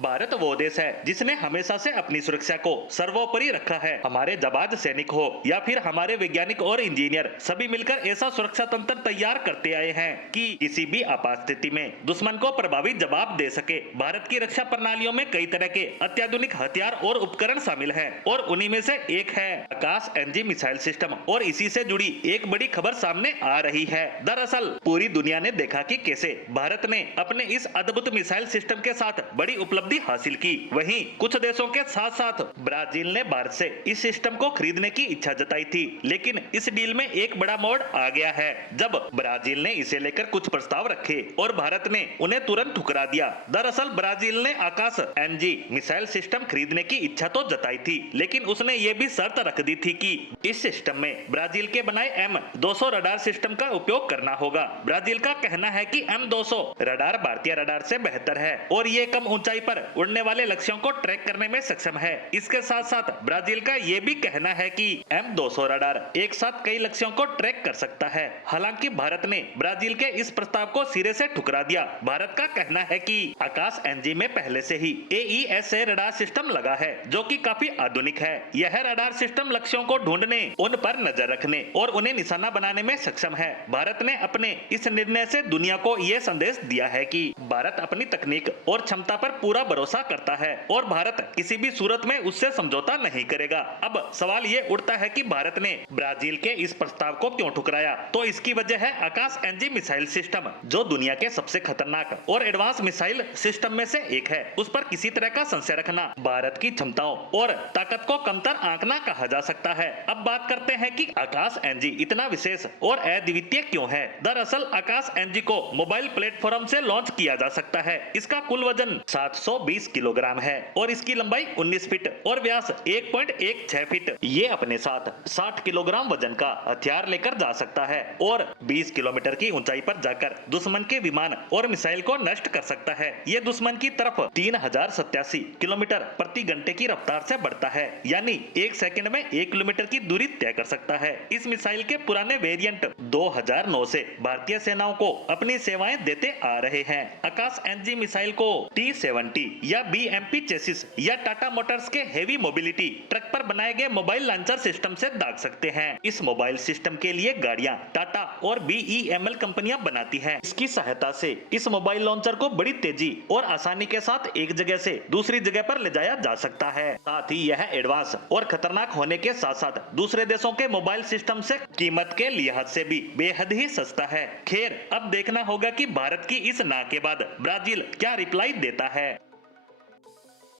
भारत वो देश है जिसने हमेशा से अपनी सुरक्षा को सर्वोपरि रखा है। हमारे जाबाज सैनिक हो या फिर हमारे वैज्ञानिक और इंजीनियर, सभी मिलकर ऐसा सुरक्षा तंत्र तैयार करते आए हैं कि किसी भी आपात स्थिति में दुश्मन को प्रभावी जवाब दे सके। भारत की रक्षा प्रणालियों में कई तरह के अत्याधुनिक हथियार और उपकरण शामिल हैं और उन्हीं में से एक है आकाश एनजी मिसाइल सिस्टम। और इसी से जुड़ी एक बड़ी खबर सामने आ रही है। दरअसल पूरी दुनिया ने देखा कि कैसे भारत ने अपने इस अद्भुत मिसाइल सिस्टम के साथ बड़ी उपलब्धि हासिल की। वहीं कुछ देशों के साथ साथ ब्राजील ने भारत से इस सिस्टम को खरीदने की इच्छा जताई थी, लेकिन इस डील में एक बड़ा मोड़ आ गया है जब ब्राजील ने इसे लेकर कुछ प्रस्ताव रखे और भारत ने उन्हें तुरंत ठुकरा दिया। दरअसल ब्राजील ने आकाश एनजी मिसाइल सिस्टम खरीदने की इच्छा तो जताई थी, लेकिन उसने ये भी शर्त रख दी थी कि इस सिस्टम में ब्राजील के बनाए M200 रडार सिस्टम का उपयोग करना होगा। ब्राजील का कहना है कि M200 रडार भारतीय रडार से बेहतर है और ये कम ऊंचाई पर उड़ने वाले लक्ष्यों को ट्रैक करने में सक्षम है। इसके साथ साथ ब्राजील का ये भी कहना है कि M200 रडार एक साथ कई लक्ष्यों को ट्रैक कर सकता है। हालांकि भारत ने ब्राजील के इस प्रस्ताव को सिरे से ठुकरा दिया। भारत का कहना है कि आकाश एनजी में पहले से ही AESA रडार सिस्टम लगा है जो कि काफी आधुनिक है। यह रडार सिस्टम लक्ष्यों को ढूंढने, उन पर नजर रखने और उन्हें निशाना बनाने में सक्षम है। भारत ने अपने इस निर्णय से दुनिया को यह संदेश दिया है कि भारत अपनी तकनीक और क्षमता पर पूरा भरोसा करता है और भारत किसी भी सूरत में उससे समझौता नहीं करेगा। अब सवाल ये उठता है कि भारत ने ब्राजील के इस प्रस्ताव को क्यों ठुकराया? तो इसकी वजह है आकाश एनजी मिसाइल सिस्टम, जो दुनिया के सबसे खतरनाक और एडवांस मिसाइल सिस्टम में से एक है। उस पर किसी तरह का संशय रखना भारत की क्षमताओं और ताकत को कमतर आंकना कहा जा सकता है। अब बात करते हैं कि आकाश एनजी इतना विशेष और अद्वितीय क्यों है। दरअसल आकाश एनजी को मोबाइल प्लेटफॉर्म से लॉन्च किया जा सकता है। इसका कुल वजन 720 किलोग्राम है और इसकी लंबाई 19 फीट और व्यास 1.16 फीट। ये अपने साथ 60 किलोग्राम वजन का हथियार लेकर जा सकता है और 20 किलोमीटर की ऊंचाई पर जाकर दुश्मन के विमान और मिसाइल को नष्ट कर सकता है। ये दुश्मन की तरफ 3087 किलोमीटर प्रति घंटे की रफ्तार से बढ़ता है, यानी एक सेकंड में 1 किलोमीटर की दूरी तय कर सकता है। इस मिसाइल के पुराने वेरिएंट 2009 से भारतीय सेनाओं को अपनी सेवाएं देते आ रहे हैं। आकाश एनजी मिसाइल को T-70 या BMP चेसिस या टाटा मोटर्स के हेवी मोबिलिटी ट्रक पर बनाए गए मोबाइल लॉन्चर सिस्टम से दाग सकते हैं। इस मोबाइल सिस्टम के लिए गाड़ियां टाटा और BEML कंपनियां बनाती हैं। इसकी सहायता से इस मोबाइल लॉन्चर को बड़ी तेजी और आसानी के साथ एक जगह से दूसरी जगह पर ले जाया जा सकता है। साथ ही यह एडवांस और खतरनाक होने के साथ साथ दूसरे देशों के मोबाइल सिस्टम से कीमत के लिहाज से भी बेहद ही सस्ता है। खैर, अब देखना होगा कि भारत की इस ना के बाद ब्राजील क्या रिप्लाई देता है।